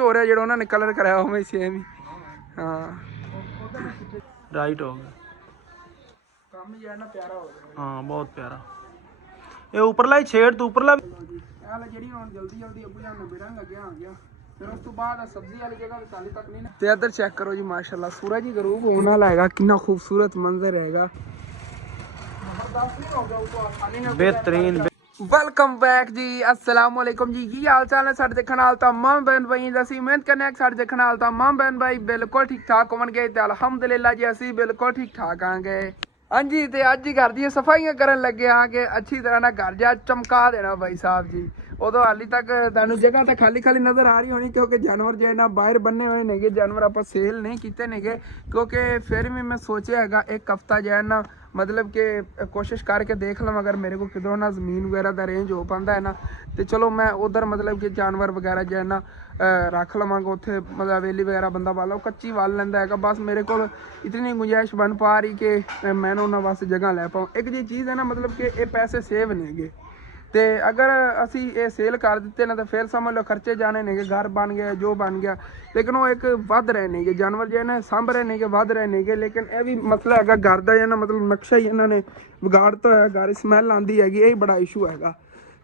ਹੋ ਰਿਹਾ ਜਿਹੜਾ ਉਹਨਾਂ ਨੇ ਕਲਰ ਕਰਾਇਆ ਉਵੇਂ ਸੇਮ ਹੀ। ਹਾਂ ਰਾਈਟ ਹੋ ਗਿਆ ਕੰਮ ਜਿਹੜਾ ਨਾ ਪਿਆਰਾ ਹੋ ਗਿਆ। ਹਾਂ ਬਹੁਤ ਪਿਆਰਾ। ਇਹ ਉੱਪਰਲਾ ਹੀ ਛੇੜ ਤੂੰ ਉੱਪਰਲਾ ਜਿਹੜੀ ਹੁਣ ਜਲਦੀ ਅੱਬੂ ਜਾਨ ਨੂੰ ਬਿੜਾਂਗਾ ਅੱਗੇ ਆ ਗਿਆ। ਫਿਰ ਉਸ ਤੋਂ ਬਾਅਦ ਸਬਜ਼ੀ ਵਾਲੀ ਜਗ੍ਹਾ ਤੇ ਹਾਲੇ ਤੱਕ ਨਹੀਂ ਨਾ। ਤੇ ਇੱਧਰ ਚੈੱਕ ਕਰੋ ਜੀ ਮਾਸ਼ਾਅੱਲਾ ਸੂਰਜ ਹੀ ਗਰੂਬ ਹੋਣ ਵਾਲਾ ਹੈਗਾ। ਕਿੰਨਾ ਖੂਬਸੂਰਤ ਮੰਜ਼ਰ ਹੈਗਾ बेहतरीन। वेलकम बैक जी अस्सलाम वालेकुम जी। की हाल चाल है साडे देखण वाल तमाम बहन भाई असीं उम्मीद करने हैं साडे देखण वाल तमाम बहन भाई बिल्कुल ठीक ठाक होवणगे ते अलहमदुलिल्लाह जी असीं बिल्कुल ठीक ठाक आंगे। हाँ जी ते अज ही घर दी सफाइयां करन लगे हाँ कि अच्छी तरह ना घर जा चमका देना भाई साहब जी। उदों हाली तक तुहानूं जगह तो खाली खाली नज़र आ रही होनी क्योंकि जानवर जो है ना बाहर बन्ने हुए नेगे। जानवर आपां सेल नहीं कीते नेगे क्योंकि फिर भी मैं सोचा हैगा एक हफ्ता जो है ना मतलब कि कोशिश करके देख लवां अगर मेरे को किधरों ना ज़मीन वगैरह का अरेंज हो पाता है ना तो चलो मैं उधर मतलब कि जानवर वगैरह जो है ना रख लवांगा। उत्थे मतलब हवेली वगैरह बंदा वाला कच्ची वाल लैंदा है। बस मेरे को इतनी गुंजाइश बन पा रही कि मैं उन्होंने वास्ते जगह लै पाऊँ। एक जी चीज़ है ना मतलब कि ये पैसे सेव नहीं गे ते अगर असी ये सेल कर दिते ना तो फिर समझ लो खर्चे जाने नहीं घर बन गया जो बन गया। लेकिन वो एक वध रहे नहीं गे जानवर जो है ना सांभ रहे नहीं गे वध रहे नहीं गे। लेकिन यह भी मसला है घर का है ना मतलब नक्शा ही इन्होंने बिगाड़ता है। घर स्मैल आती हैगी यही बड़ा इशू हैगा।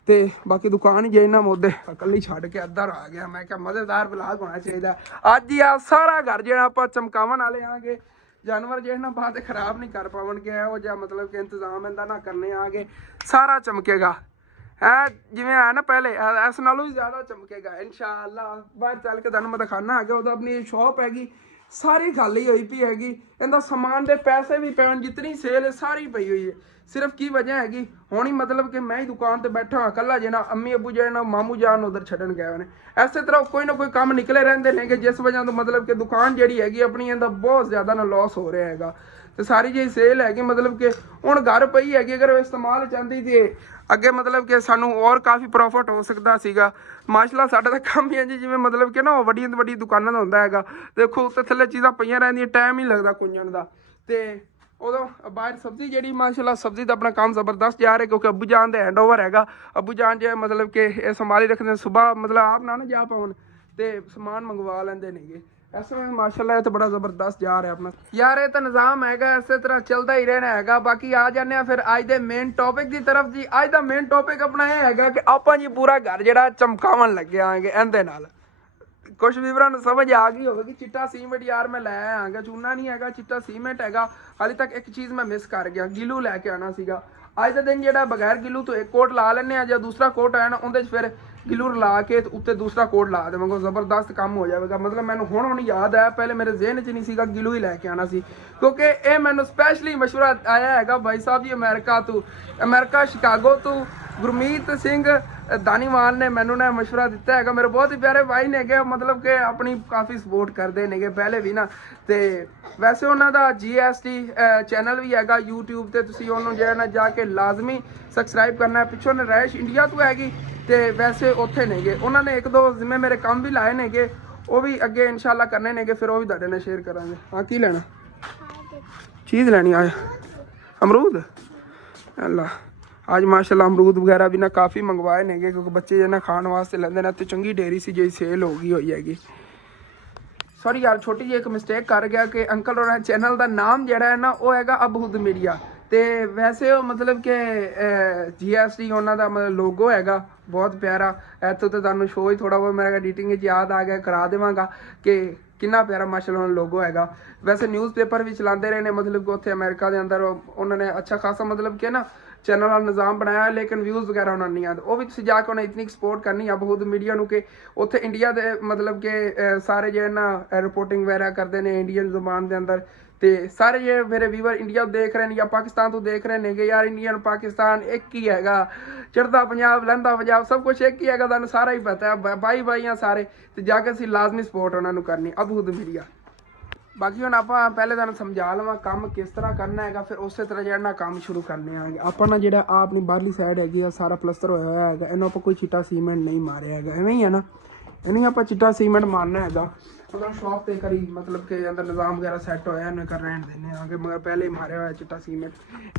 तो बाकी दुकान ही जे ना मुद्दे कली छड़ के अद्धर आ गया। मैं क्या मज़ेदार ब्लॉग होना चाहिए। अज ही आ सारा घर जो आप चमकावन वाले आगे जानवर जो है ना बात खराब नहीं कर पावनगे। वो जा मतलब कि इंतजाम इनका ना करने आगे सारा चमकेगा है जिवें है ना पहले इस नालों भी ज़्यादा चमकेगा इंशाअल्लाह। बाहर चल के तुहानूं मैं दिखाना है कि अपनी शॉप हैगी सारी खाली हुई पई हैगी। इनका समान के पैसे भी पैन जितनी सेल है सारी पई हुई है। सिर्फ की वजह हैगी हुण ही मतलब कि मैं ही दुकान ते बैठा हाँ कल्ला जे ना अम्मी अबू जे ना मामू जान उधर छड्डण गए ने। इस तरह कोई ना कोई काम निकले रहंदे ने कि जिस वजह तो मतलब कि दुकान जिहड़ी हैगी अपनी इनका बहुत ज़्यादा ना लॉस हो रहा हैगा। तो सारी जी सेल हैगी मतलब कि हुण घर पई हैगी अगर वो इस्तेमाल चाहती तो अगे मतलब कि सानू और काफ़ी प्रॉफिट हो सकता सीगा। माशाअल्लाह साडा तां काम ही है जी जिवें मतलब कि ना वड्डियां तो वड्डी दुकानां दा हुंदा हैगा। देखो उत्ते थल्ले चीज़ां पईयां रहिंदियां टाइम ही लगदा कुंजण दा। ते उदों बाहर सब्जी जी माशाअल्लाह सब्जी का अपना काम जबरदस्त जा रहा है क्योंकि अबू जान का हैंड ओवर है। अबू जान जो मतलब कि संभाली रखते सुबह मतलब आप ना जा पाओ तो समान मंगवा लेंदे नेगे। इस में माशाअल्लाह तो बड़ा जबरदस्त जा रहा है अपना यार। ये तो निज़ाम हैगा इस तरह चलता ही रहना हैगा। बाकी आ जाने फिर अज के मेन टॉपिक की तरफ जी। अज का मेन टॉपिक अपना यह हैगा कि आप जी पूरा घर जो चमकावन लगे आएंगे इहदे नाल। कुछ व्यूअरां नूं समझ आ गई होगी चिट्टा सीमेंट यार मैं लै आंगा चूना नहीं हैगा चिट्टा सीमेंट हैगा। हाले तक एक चीज़ मैं मिस कर गया गिलू लैके आना सीगा। अज का दिन जो बगैर गिलू तो एक कोट ला लें जो दूसरा कोट है ना उहदे फिर गिलू ला के उत्ते दूसरा कोट ला देवांगा जबरदस्त काम हो जाएगा। मतलब मैंने हुण याद आया पहले मेरे जहन च नहीं सीगा गिलू ही लैके आना सी क्योंकि ये मैंने स्पैशली मशवरा आया है भाई साहब जी अमेरिका शिकागो तो गुरमीत सिंह धानीवाल ने मैनू ना मशवरा दिता है। मेरे बहुत ही प्यारे भाई ने मतलब कि अपनी काफ़ी सपोर्ट करते हैं पहले भी ना। तो वैसे उन्होंने GST चैनल भी है यूट्यूब पर तुसीं उन्होंने जो है ना जाके लाजमी सबसक्राइब करना है। पिछों ने रैश इंडिया तो हैगी तो वैसे उत्थे नेगे उन्होंने एक दो जिम्मे मेरे काम भी लाए नेगे वो भी अगे इंशाल्लाह करने नेगे फिर वो भी तुहाडे नाल शेयर करांगे। हाँ की लेना चीज़ लैनी आए अमरूद अल्लाह आज माशाल्लाह अमरूद वगैरह भी ना काफ़ी मंगवाए नेगे क्योंकि बच्चे जो ना खाने वास्ते लेंदे ने। तो चंगी डेयरी सी जी सेल हो गई हुई हैगी। सॉरी यार छोटी जी एक मिस्टेक कर गया कि अंकल और चैनल का नाम जोड़ा है ना वो है अबहुद मीडिया। तो वैसे मतलब कि GST उन्होंने मतलब लोगो है बहुत प्यारा। इतों तो तुहानूं शो ही थोड़ा बहुत मेरा एडिटिंग याद आ गया करा देवांगा कि कितना प्यारा माशाल्लाह लोगो है। वैसे न्यूज़पेपर भी चलाते रहे ने मतलब कि उत्थे अमेरिका के अंदर उन्होंने अच्छा खासा मतलब कि ना चैनल वाला निज़ाम बनाया लेकिन व्यूज़ वगैरह उन्होंने नहीं आते। वो भी तुसीं जाके उन्हें इतनी सपोर्ट करनी अबहुद मीडिया नूं कि उत्थे इंडिया के मतलब कि सारे जो ना रिपोर्टिंग वगैरह करते हैं इंडियन जुबान के अंदर। तो सारे जो मेरे व्यूवर इंडिया देख रहे हैं या पाकिस्तान तो देख रहे हैं यार इंडियन पाकिस्तान एक ही हैगा। चढ़ता पंजाब लहंदा पंजाब सब कुछ एक ही हैगा तुहानूं सारा ही पता है भाई भाई हैं सारे। तो जाके असीं लाजमी सपोर्ट उन्होंने करनी अबहुद मीडिया। बाकी हम आप पहले तुहानूं समझा लवां काम किस तरह करना है फिर उस तरह जो ना काम शुरू करने आएंगे। आप ना जो अपनी बाहरली साइड हैगी सारा प्लस्तर होया है इन्हों आप कोई चिट्टा सीमेंट नहीं मारे है इवें ही है ना इन्हें आप चिट्टा सीमेंट मारना है मतलब शॉप पे करी मतलब के अंदर निज़ाम वगैरह सैट होया इन्हें कर रहने देने आगे मगर पहले ही मारे हुआ चिट्टा सीमेंट।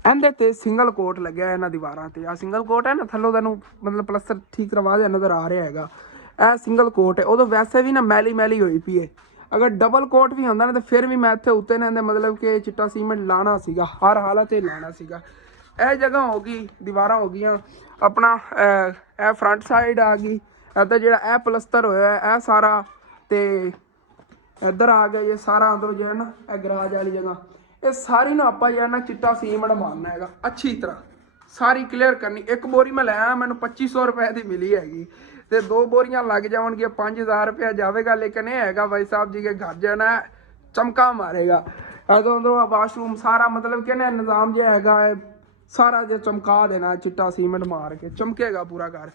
इहदे ते सिंगल कोट लग्या इन्हां दीवारां ते आ सिंगल कोट है ना थल्लों तुहानूं मतलब प्लस्तर ठीक करवा दिया नज़र आ रहा है। ਇਹ ਸਿੰਗਲ ਕੋਟ ਹੈ, ਉਦੋਂ ਵੈਸੇ ਵੀ ਨਾ ਮੈਲੀ ਮੈਲੀ ਹੋਈ ਪਈ ਹੈ। ਅਗਰ ਡਬਲ ਕੋਟ ਵੀ ਹੁੰਦਾ ਨਾ ਤਾਂ ਫਿਰ ਵੀ ਮੈਂ ਇੱਥੇ ਉੱਤੇ ਨੇ ਮਤਲਬ ਕਿ ਚਿੱਟਾ ਸੀਮੈਂਟ ਲਾਣਾ ਸੀਗਾ, ਹਰ ਹਾਲਤ 'ਚ ਲਾਣਾ ਸੀਗਾ। ਇਹ ਜਗ੍ਹਾ ਹੋ ਗਈ, ਦੀਵਾਰਾਂ ਹੋ ਗਈਆਂ, ਆਪਣਾ ਇਹ ਫਰੰਟ ਸਾਈਡ ਆ ਗਈ, ਇੱਧਰ ਜਿਹੜਾ ਇਹ ਪਲਸਤਰ ਹੋਇਆ ਇਹ ਸਾਰਾ, ਤੇ ਇੱਧਰ ਆ ਗਿਆ ਇਹ ਸਾਰਾ ਅੰਦਰੋਂ ਜਿਹੜਾ ਨਾ ਇਹ ਗਰਾਜ ਵਾਲੀ ਜਗ੍ਹਾ, ਇਹ ਸਾਰੀ ਨੂੰ ਆਪਾਂ ਜਿਹੜਾ ਨਾ ਚਿੱਟਾ ਸੀਮੈਂਟ ਮਾਰਨਾ ਹੈਗਾ ਅੱਛੀ ਤਰ੍ਹਾਂ, ਸਾਰੀ ਕਲੀਅਰ ਕਰਨੀ। ਇੱਕ ਬੋਰੀ ਮੈਂ ਲਿਆ ਮੈਨੂੰ 2500 ਰੁਪਏ ਦੀ ਮਿਲੀ ਹੈਗੀ, ਤੇ 2 ਬੋਰੀਆਂ ਲੱਗ ਜਾਣਗੀਆਂ 5000 ਰੁਪਇਆ ਜਾਵੇਗਾ। ਲੇਕਿਨ ਇਹ ਹੈਗਾ ਭਾਈ ਸਾਹਿਬ ਜੀ ਕੇ ਘਰ ਜਾਣਾ ਚਮਕਾ ਮਾਰੇਗਾ। ਇੱਧਰੋਂ ਅੰਦਰੋਂ ਵਾਸ਼ਰੂਮ ਸਾਰਾ ਮਤਲਬ ਕਿ ਨਾ ਨਿਜ਼ਾਮ ਜਿਹਾ ਹੈਗਾ ਹੈ, ਸਾਰਾ ਜਿਹਾ ਚਮਕਾ ਦੇਣਾ ਚਿੱਟਾ ਸੀਮੈਂਟ ਮਾਰ ਕੇ, ਚਮਕੇਗਾ ਪੂਰਾ ਘਰ।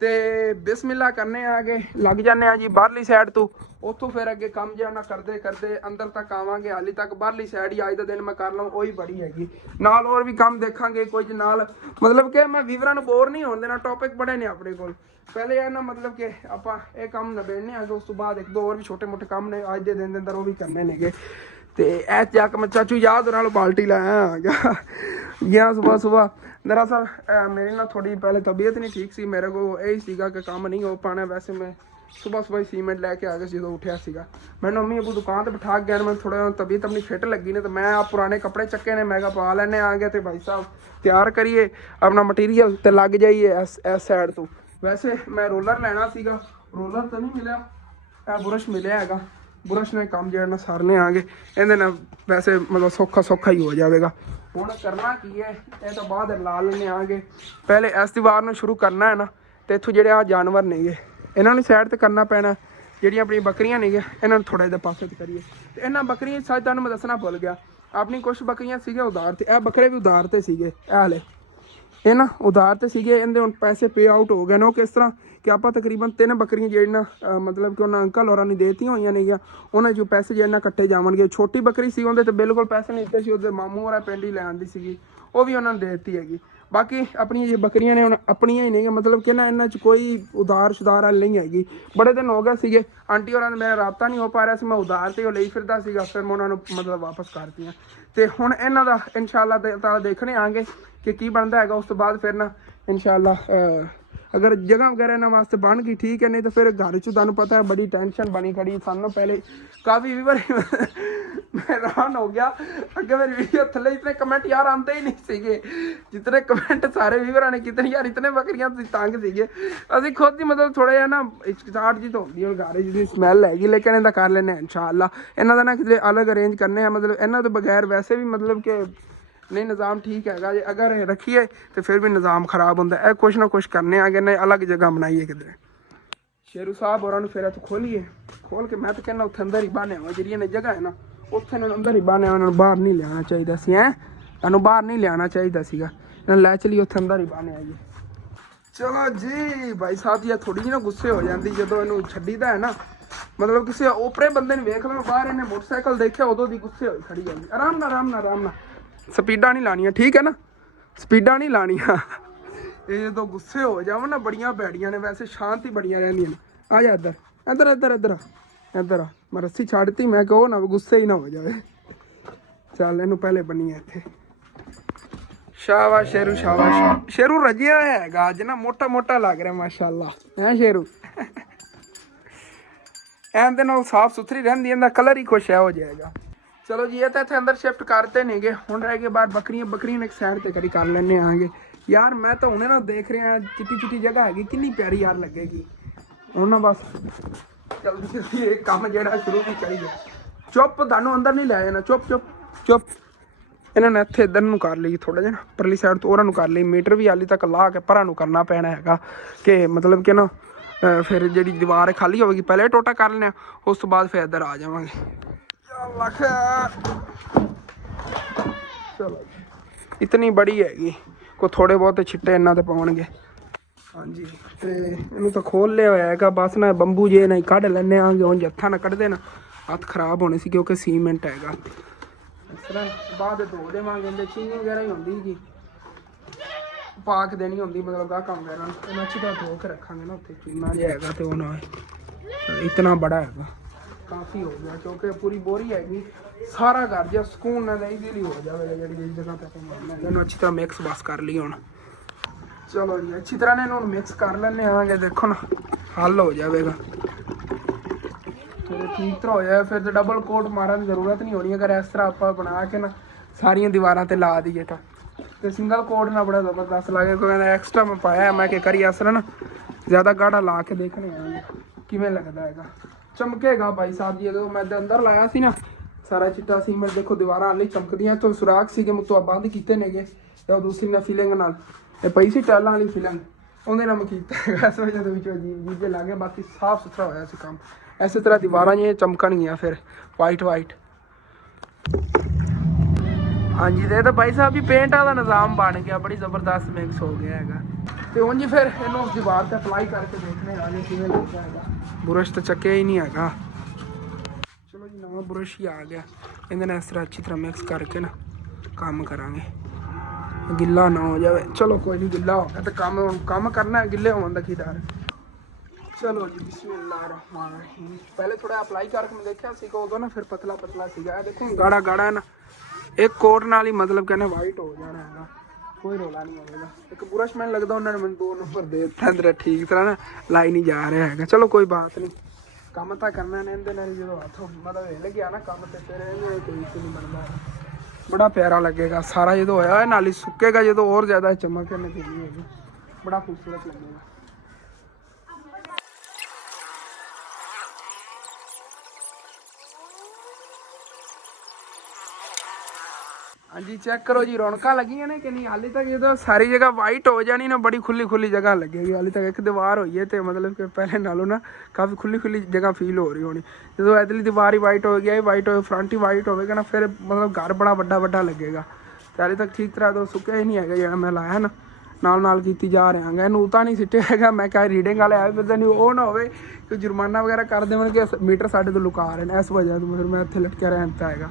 ਤੇ ਬਿਸਮਿਲ੍ਲਾ ਕਰਨੇ ਆ ਅੱਗੇ ਲੱਗ ਜਾਂਦੇ ਆ ਜੀ ਬਾਹਰਲੀ ਸਾਈਡ ਤੋਂ, ਉੱਥੋਂ ਫਿਰ ਅੱਗੇ ਕੰਮ ਜਿਹਾ ਨਾ ਕਰਦੇ ਕਰਦੇ ਅੰਦਰ ਤੱਕ ਆਵਾਂਗੇ। ਹਾਲੀ ਤੱਕ ਬਾਹਰਲੀ ਸਾਈਡ ਹੀ ਅੱਜ ਦਾ ਦਿਨ ਮੈਂ ਕਰ ਲਵਾਂ ਉਹੀ ਬੜੀ ਹੈਗੀ, ਨਾਲ ਹੋਰ ਵੀ ਕੰਮ ਦੇਖਾਂਗੇ ਕੁਝ ਨਾਲ, ਮਤਲਬ ਕਿ ਮੈਂ ਵੀਵਰਾਂ ਨੂੰ ਬੋਰ ਨਹੀਂ ਹੋਣ ਦੇਣਾ। ਟੌਪਿਕ ਬੜੇ ਨੇ ਆਪਣੇ ਕੋਲ, ਪਹਿਲੇ ਇਹ ਨਾ ਮਤਲਬ ਕਿ ਆਪਾਂ ਇਹ ਕੰਮ ਨਿਬੇੜਨੇ ਆ, ਉਸ ਤੋਂ ਬਾਅਦ 1-2 ਹੋਰ ਵੀ ਛੋਟੇ ਮੋਟੇ ਕੰਮ ਨੇ ਅੱਜ ਦੇ ਦਿਨ ਦੇ ਅੰਦਰ ਉਹ ਵੀ ਕਰਨੇ ਨੇਗੇ। ਤੇ ਇਹ ਚੱਕ ਮੈਂ ਚਾਚੂ ਯਾਦ ਨਾਲ ਬਾਲਟੀ ਲਾਇਆ ਗਿਆ ਸੁਬਹ। दरअसल मेरी ना थोड़ी पहले तबीयत नहीं ठीक सी, मेरे को यही सीगा कि काम नहीं हो पाना। वैसे मैं सुबह ही सीमेंट लैके आ गया जो उठा सीगा, मैंने मम्मी अबू दुकान पर बिठा गया, मैं थोड़ा तबीयत अपनी फिट लगी ने, तो मैं आप पुराने कपड़े चक्के ने मैं पा लैने आ गया। तो भाई साहब तैयार करिए अपना मटीरियल तो लग जाइए इस साइड तो। वैसे मैं रोलर लेना सीगा, रोलर तो नहीं मिला, बुरश मिले हैगा, बुरश ने काम जो ना सारने आ गए, ਇਹਦੇ वैसे मतलब सौखा ही हो जाएगा। ਹੁਣ ਕਰਨਾ ਕੀ ਹੈ, ਇਹ ਤੋਂ ਬਾਅਦ ਲਾ ਲੈਣੇ ਆਗੇ। ਪਹਿਲੇ ਇਸ ਦੀਵਾਰ ਨੂੰ ਸ਼ੁਰੂ ਕਰਨਾ ਹੈ ਨਾ, ਤੇ ਇੱਥੋਂ ਜਿਹੜੇ ਆ ਜਾਨਵਰ ਨੇਗੇ ਇਹਨਾਂ ਨੂੰ ਸਾਈਡ ਤੇ ਕਰਨਾ ਪੈਣਾ। ਜਿਹੜੀਆਂ ਆਪਣੀਆਂ ਬੱਕਰੀਆਂ ਨੇਗੀਆਂ ਇਹਨਾਂ ਨੂੰ ਥੋੜਾ ਜਿਹਾ ਪਾਸੇ ਤੇ ਕਰੀਏ। ਤੇ ਇਹਨਾਂ ਬੱਕਰੀਆਂ ਸੱਚ ਤੁਹਾਨੂੰ ਮੈਂ ਦੱਸਣਾ ਭੁੱਲ ਗਿਆ, ਆਪਣੀ ਕੁਛ ਬੱਕਰੀਆਂ ਸੀਗੀਆਂ ਉਧਾਰ ਤੇ, ਇਹ ਬੱਕਰੇ ਵੀ ਉਧਾਰ ਤੇ ਸੀਗੇ, ਇਹ ਵਾਲੇ ਇਹ ਨਾ ਉਧਾਰ ਤੇ ਸੀਗੇ। ਇਹਦੇ ਹੁਣ ਪੈਸੇ ਪੇ ਆਊਟ ਹੋ ਗਏ ਨੇ। ਉਹ ਕਿਸ ਤਰ੍ਹਾਂ ਕਿ ਆਪਾਂ ਤਕਰੀਬਨ 3 ਬੱਕਰੀਆਂ ਜਿਹੜੀਆਂ ਮਤਲਬ ਕਿ ਉਹਨਾਂ ਅੰਕਲ ਹੋਰਾਂ ਨੇ ਦੇਤੀਆਂ ਹੋਈਆਂ ਨੇਗੀਆਂ, ਉਹਨਾਂ 'ਚੋਂ ਪੈਸੇ ਜਿਹੜਾ ਕੱਟੇ ਜਾਵਣਗੇ। ਛੋਟੀ ਬੱਕਰੀ ਸੀ ਉਹਦੇ ਤੇ ਬਿਲਕੁਲ ਪੈਸੇ ਨਹੀਂ ਦਿੱਤੇ ਸੀ, ਉਹਦੇ ਮਾਮੂ ਹੋਰਾਂ ਪਿੰਡ ਹੀ ਲੈ ਆਂਦੀ ਸੀਗੀ, ਉਹ ਵੀ ਉਹਨਾਂ ਨੇ ਦੇ ਦਿੱਤੀ ਹੈਗੀ। ਬਾਕੀ ਆਪਣੀਆਂ ਜੇ ਬੱਕਰੀਆਂ ਨੇ ਹੁਣ ਆਪਣੀਆਂ ਹੀ ਨੇਗੀਆਂ, ਮਤਲਬ ਕਿ ਨਾ ਇਹਨਾਂ 'ਚ ਕੋਈ ਉਧਾਰ ਸ਼ੁਧਾਰ ਵਾਲੀ ਨਹੀਂ ਹੈਗੀ। ਬੜੇ ਦਿਨ ਹੋ ਗਏ ਸੀਗੇ, ਆਂਟੀ ਹੋਰਾਂ ਨਾਲ ਮੇਰਾ ਰਾਬਤਾ ਨਹੀਂ ਹੋ ਪਾ ਰਿਹਾ ਸੀ, ਮੈਂ ਉਧਾਰ ਤੇ ਉਹ ਲਈ ਫਿਰਦਾ ਸੀਗਾ, ਫਿਰ ਮੈਂ ਉਹਨਾਂ ਨੂੰ ਮਤਲਬ ਵਾਪਸ ਕਰਤੀਆਂ। ਤੇ ਹੁਣ ਇਹਨਾਂ ਦਾ ਇਨਸ਼ਾਅੱਲਾ ਤਾਲਾ ਦੇਖਣੇ ਆਂਗੇ ਕਿ ਕੀ ਬਣਦਾ ਹੈਗਾ। ਉਸ ਤੋਂ ਬਾਅਦ ਫਿਰ ਨਾ ਇਨਸ਼ਾਅੱਲਾ अगर जगह वगैरह इन्होंने वास्ते बन गई ठीक है, नहीं तो फिर घर च तुहानू पता है बड़ी टेंशन बनी खड़ी सानू। पहले काफ़ी व्यूवर मैं हैरान हो गया, अगे मेरी वीडियो थले इतने कमेंट यार आते ही नहीं सीगे जितने कमेंट सारे व्यूवरां ने कितने यार इतने बकरियां तंग सीगे। असीं खुद ही मतलब थोड़ा जिहा ना हिचकिचाहट जी तो होंदी है घर जी स्मैल हैगी, लेकिन इहदा कर लैने इंशाअल्लाह। इन्हां दा ना किते अलग अरेंज करने हैं, मतलब इन्हां तो बगैर वैसे भी मतलब कि नहीं निज़ाम ठीक हैगा जे अगर रखिए तो फिर भी निज़ाम ख़राब होंदा है। कुछ ना कुछ करने आगे नहीं अलग जगह बनाइए किधर। शेरू साहब और फिर तो खोलिए, खोल के मैं तो कहना उत्थे अंदर ही बने हुआ जी ने जगह है ना, उत्थे अंदर ही बने हुआ, बाहर नहीं लिया चाहिए सी है, तुहानू बाहर नहीं लिया चाहिए सीगा, लै चलिए उत्थे अंदर ही बने आइए। चलो जी भाई साहब जी थोड़ी जी ना गुस्से हो जाती जो इनू छड्डीदा है ना, मतलब किसी ओपरे बंदे ने वेख लो बाहर इन्हें मोटरसाइकिल देखिया उदों दी गुस्से होई खड़ी जाती। आराम नाल आराम नाल आराम नाल, स्पीडा नहीं लानिया ठीक है ना, स्पीडा नहीं लानिया। ये जो गुस्से हो जाओ ना बड़ियां भैड़ियां ने, वैसे शांत ही बड़ियां रहंदियां ने। आ जा इधर इधर इधर इधर इधर मैं रस्सी छाड़ती, मैं कहो ना गुस्से ही ना हो जाए। चल इनू पहले बनी है इत्थे। शाबाश शेरू शाबाश, शेरू रजिया हैगा अज ना, मोटा मोटा लग रहा माशाअल्लाह है शेरू। एंदे नाल साफ सुथरी रहंदी, इहदा कलर ही कुछ है हो जाएगा। चलो जी ये तो इतने अंदर शिफ्ट करते नहीं गए, हुण रह गए बाहर बकरियां एक साइड ते करी कर लेने आगे। यार मैं तो हुणे ना देख रहा चिट्टी चिट्टी जगह हैगी कितनी प्यारी यार लगेगी। हुण ना बस जल्दी जल्दी एक काम जेड़ा शुरू भी करिए। चुप तुहानू अंदर नहीं लै जाना, चुप चुप चुप। इन्होंने इत्थे इधर नूं कर ली थोड़ा जिहा, परली साइड तो उहरां नूं कर ली। मीटर भी हाली तक ला के परां नूं करना पैना हैगा कि मतलब कि ना फिर जिहड़ी दीवार खाली होगी पहले टोटा कर लेना, उस तो बाद फिर इधर आ जावांगे। चलो इतनी बड़ी हैगी, कोई थोड़े बहुत छिट्टे इन्हां ते पाउणगे। हाँ जी ते इनू तो खोल लिया होया हैगा, बस ना बंबू जे नहीं कढ़ लैने आंगे, उंज हत्थां ना कढ़दे ना हत्थ खराब होने सी क्योंकि सीमेंट हैगा। इस तरह बाद धो देवांगे, इहदे चीनी वगैरह ही होंदी जी पाक देनी होंदी, मतलब गाहकां वगैरह इन्हां अच्छी तरह धो के रखांगे ना। उत्थे चूना जिहा हैगा ते ओह ना इतना बड़ा हैगा, काफ़ी हो गया क्योंकि पूरी बोरी हैगी, सारा घर जो सुकून ना ईजीली हो जाएगा। जी जगह पे अच्छी तरह मिक्स बस कर ली। हुण ਚਲੋ ਜੀ ਅੱਛੀ ਤਰ੍ਹਾਂ ਨੇ ਇਹਨੂੰ ਮਿਕਸ ਕਰ ਲੈਣੇ ਆਂਗੇ। ਦੇਖੋ ਨਾ ਹੱਲ ਹੋ ਜਾਵੇਗਾ ਫਿਰ ਠੀਕ ਤਰ੍ਹਾਂ ਹੋ ਜਾਏ। ਫਿਰ ਤਾਂ ਡਬਲ ਕੋਟ ਮਾਰਨ ਦੀ ਜ਼ਰੂਰਤ ਨਹੀਂ ਹੋਣੀ ਅਗਰ ਇਸ ਤਰ੍ਹਾਂ ਆਪਾਂ ਬਣਾ ਕੇ ਨਾ ਸਾਰੀਆਂ ਦੀਵਾਰਾਂ ਤੇ ਲਾ ਦਈਏ ਤਾਂ। ਤੇ ਸਿੰਗਲ ਕੋਟ ਨਾਲ ਬੜਾ ਜ਼ਬਰਦਸਤ ਲੱਗੇ। ਕੋਈ ਕਹਿੰਦਾ ਐਕਸਟਰਾ ਮੈਂ ਪਾਇਆ ਮੈਂ ਕਿ ਕਰੀ ਅਸਰ ਨਾ ਜ਼ਿਆਦਾ ਗਾੜਾ ਲਾ ਕੇ ਦੇਖਣੇ ਆਂਗੇ ਕਿਵੇਂ ਲੱਗਦਾ ਹੈਗਾ। ਚਮਕੇਗਾ ਭਾਈ ਸਾਹਿਬ ਜੀ। ਜਦੋਂ ਮੈਂ ਅੰਦਰ ਲਾਇਆ ਸੀ ਨਾ ਸਾਰਾ ਚਿੱਟਾ ਸੀਮੈਂਟ ਦੇਖੋ ਦੀਵਾਰਾਂ ਹਾਲੇ ਚਮਕਦੀਆਂ ਤੋਂ ਸੁਰਾਖ ਸੀਗੇ ਮੁੱਤੋਂ ਬੰਦ ਕੀਤੇ ਨੇਗੇ ਤੇ ਉਹ ਦੂਸਰੀ ਨਾਲ ਫੀਲਿੰਗ ਨਾਲ ਇਹ ਪਈ ਸੀ ਟੈਲਾਂ ਵਾਲੀ ਫੀਲਿੰਗ ਉਹਦੇ ਨਾਲ ਮੈਂ ਕੀਤਾ ਹੈਗਾ। ਇਸ ਵਜ੍ਹਾ ਦੇ ਵਿੱਚੋਂ ਅਜੀਬ ਜਿਹੇ ਲੱਗੇ। ਬਾਕੀ ਸਾਫ਼ ਸੁਥਰਾ ਹੋਇਆ ਸੀ ਕੰਮ। ਇਸੇ ਤਰ੍ਹਾਂ ਦੀਵਾਰਾਂ ਜਿਹੀਆਂ ਚਮਕਣਗੀਆਂ ਫਿਰ ਵਾਈਟ। ਹਾਂਜੀ ਤੇ ਤਾਂ ਭਾਈ ਸਾਹਿਬ ਜੀ ਪੇਂਟ ਵਾਲਾ ਨਿਜ਼ਾਮ ਬਣ ਗਿਆ ਬੜੀ ਜ਼ਬਰਦਸਤ ਮਿਕਸ ਹੋ ਗਿਆ ਹੈਗਾ। ਤੇ ਉਂਝ ਫਿਰ ਇਹਨੂੰ ਉਸ ਦੀਵਾਰ ਤੇ ਅਪਲਾਈ ਕਰਕੇ ਦੇਖਣੇ ਆਗੇ ਕਿਵੇਂ ਲੱਗਦਾ ਹੈਗਾ। ਬੁਰਸ਼ ਤਾਂ ਚੱਕਿਆ ਹੀ ਨਹੀਂ ਹੈਗਾ। ਚਲੋ ਜੀ ਨਵਾਂ ਬੁਰਸ਼ ਹੀ ਆ ਗਿਆ। ਇਹਦੇ ਨਾਲ ਇਸ ਤਰ੍ਹਾਂ ਅੱਛੀ ਤਰ੍ਹਾਂ ਮਿਕਸ ਕਰਕੇ ਨਾ ਕੰਮ ਕਰਾਂਗੇ ਗਿੱਲਾ ਨਾ ਹੋ ਜਾਵੇ। ਚਲੋ ਕੋਈ ਨਹੀਂ ਗਿੱਲਾ ਹੋ ਗਿਆ ਤੇ ਕੰਮ ਕਰਨਾ ਗਿੱਲੇ ਹੋਣ ਦਾ ਕੀ ਡਰ। ਚਲੋ ਜੀ ਬਿਸਮਿल्लाह रहमान रहीम। ਪਹਿਲੇ ਥੋੜਾ ਅਪਲਾਈ ਕਰਕੇ ਮੈਂ ਦੇਖਿਆ ਸੀ ਉਦੋਂ ਨਾ ਫਿਰ ਪਤਲਾ ਸੀਗਾ। ਇਹ ਦੇਖੋ ਗਾੜਾ ਨਾ ਇੱਕ ਕੋਟ ਨਾਲ ਹੀ ਮਤਲਬ ਕਹਿੰਦੇ ਵਾਈਟ ਹੋ ਜਾਣਾ ਹੈਗਾ। ਕੋਈ ਰੋਲਾ ਨਹੀਂ ਹੋਵੇਗਾ। ਇੱਕ ਬੁਰਸ਼ ਮੈਨੂੰ ਲੱਗਦਾ ਉਹਨਾਂ ਨੇ ਮੈਨੂੰ 2 ਨੰਬਰ ਦੇ ਦਿੱਤਾ ਅੰਦਰ ਠੀਕ ਤਰ੍ਹਾਂ ਨਾ ਲਾਈ ਨਹੀਂ ਜਾ ਰਿਹਾ ਹੈਗਾ। ਚਲੋ ਕੋਈ ਬਾਤ ਨਹੀਂ ਕੰਮ ਤਾਂ ਕਰਨਾ ਨੇ ਇਹਦੇ ਨਾਲ ਜਦੋਂ ਹੱਥ ਮਤਲਬ ਹਿੱਲ ਗਿਆ ਨਾ ਕੰਮ ਤੇ ਫਿਰ ਇਹਨੂੰ ਕੋਈ ਨਹੀਂ ਬਣਦਾ। ਬੜਾ ਪਿਆਰਾ ਲੱਗੇਗਾ ਸਾਰਾ ਜਦੋਂ ਹੋਇਆ ਨਾਲ ਹੀ ਸੁੱਕੇਗਾ ਜਦੋਂ ਹੋਰ ਜ਼ਿਆਦਾ ਚਮਕ ਨਕਲੀ ਹੈਗੀ ਬੜਾ ਖੂਬਸੂਰਤ ਲੱਗੇਗਾ। ਹਾਂਜੀ ਚੈੱਕ ਕਰੋ ਜੀ ਰੌਣਕਾਂ ਲੱਗੀਆਂ ਨੇ ਕਿ ਨਹੀਂ। ਹਾਲੇ ਤੱਕ ਜਦੋਂ ਸਾਰੀ ਜਗ੍ਹਾ ਵਾਈਟ ਹੋ ਜਾਣੀ ਨਾ ਬੜੀ ਖੁੱਲੀ ਜਗ੍ਹਾ ਲੱਗੇਗੀ। ਹਾਲੇ ਤੱਕ ਇੱਕ ਦੀਵਾਰ ਹੋਈ ਹੈ ਤੇ ਮਤਲਬ ਕਿ ਪਹਿਲੇ ਨਾਲੋਂ ਨਾ ਕਾਫੀ ਖੁੱਲੀ ਜਗ੍ਹਾ ਫੀਲ ਹੋ ਰਹੀ ਹੋਣੀ। ਜਦੋਂ ਇਧਰਲੀ ਦੀਵਾਰ ਹੀ ਵਾਈਟ ਹੋ ਗਿਆ ਵਾਈਟ ਹੋਵੇ ਫਰੰਟ ਹੀ ਵਾਈਟ ਹੋਵੇਗਾ ਨਾ ਫਿਰ ਮਤਲਬ ਘਰ ਬੜਾ ਵੱਡਾ ਲੱਗੇਗਾ। ਤੇ ਹਾਲੇ ਤੱਕ ਠੀਕ ਤਰ੍ਹਾਂ ਤੋਂ ਸੁੱਕਿਆ ਹੀ ਨਹੀਂ ਹੈਗਾ ਜਿਹੜਾ ਮੈਂ ਲਾਇਆ ਨਾ ਨਾਲ ਕੀਤੀ ਜਾ ਰਿਹਾ ਹੈਗਾ। ਇਹਨੂੰ ਤਾਂ ਨਹੀਂ ਸਿੱਟਿਆ ਹੈਗਾ ਮੈਂ ਕਿਹਾ ਰੀਡਿੰਗ ਵਾਲੇ ਆਏ ਫਿਰ ਨਹੀਂ ਉਹ ਨਾ ਹੋਵੇ ਕਿ ਜੁਰਮਾਨਾ ਵਗੈਰਾ ਕਰ ਦੇਵਣ ਕਿ ਮੀਟਰ ਸਾਡੇ ਤੋਂ ਲੁਕਾ ਰਹੇ ਨੇ। ਇਸ ਵਜ੍ਹਾ ਤੋਂ ਫਿਰ ਮੈਂ ਇੱਥੇ ਲਟਕਿਆ ਰਹਿੰਦਾ ਹੈਗਾ।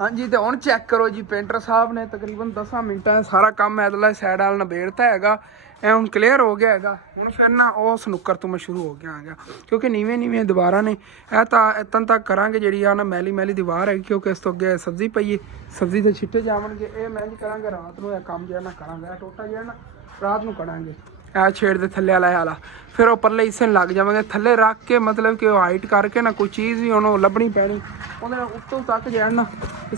ਹਾਂਜੀ ਤੇ ਹੁਣ ਚੈੱਕ ਕਰੋ ਜੀ ਪੇਂਟਰ ਸਾਹਿਬ ਨੇ ਤਕਰੀਬਨ 10 ਮਿੰਟਾਂ ਸਾਰਾ ਕੰਮ ਇਧਰਲਾ ਸਾਈਡ ਵਾਲ ਨਿਬੇੜਤਾ ਹੈਗਾ। ਇਹ ਹੁਣ ਕਲੀਅਰ ਹੋ ਗਿਆ ਹੈਗਾ। ਹੁਣ ਫਿਰ ਨਾ ਉਹ ਸਨੁੱਕਰ ਤੋਂ ਮੈਂ ਸ਼ੁਰੂ ਹੋ ਗਿਆ ਹੈਗਾ ਕਿਉਂਕਿ ਨੀਵੇਂ ਦੀਵਾਰਾਂ ਨੇ। ਇਹ ਤਾਂ ਇਤਨ ਤੱਕ ਕਰਾਂਗੇ ਜਿਹੜੀ ਆ ਨਾ ਮੈਲੀ ਦੀਵਾਰ ਹੈਗੀ ਕਿਉਂਕਿ ਇਸ ਤੋਂ ਅੱਗੇ ਸਬਜ਼ੀ ਪਈ ਹੈ ਸਬਜ਼ੀ ਦੇ ਛਿੱਟੇ ਜਾਵਣਗੇ। ਇਹ ਮੈਂ ਨਹੀਂ ਕਰਾਂਗੇ ਰਾਤ ਨੂੰ ਇਹ ਕੰਮ ਜਿਹੜਾ ਨਾ ਕਰਾਂਗੇ। ਇਹ ਟੋਟਾ ਜਿਹੜਾ ਨਾ ਰਾਤ ਨੂੰ ਕਰਾਂਗੇ। ਇਹ ਛੇੜ ਦੇ ਥੱਲੇ ਵਾਲਾ ਫਿਰ ਉਹ ਪਰਲੇ ਹਿੱਸੇ ਲੱਗ ਜਾਵਾਂਗੇ ਥੱਲੇ ਰੱਖ ਕੇ ਮਤਲਬ ਕਿ ਹਾਈਟ ਕਰਕੇ ਨਾ ਕੋਈ ਚੀਜ਼ ਵੀ ਉਹਨੂੰ ਲੱਭਣੀ ਪੈਣੀ ਉਹਦੇ ਨਾਲ ਉੱਤੋਂ ਤੱਕ ਜਾਣ ਨਾ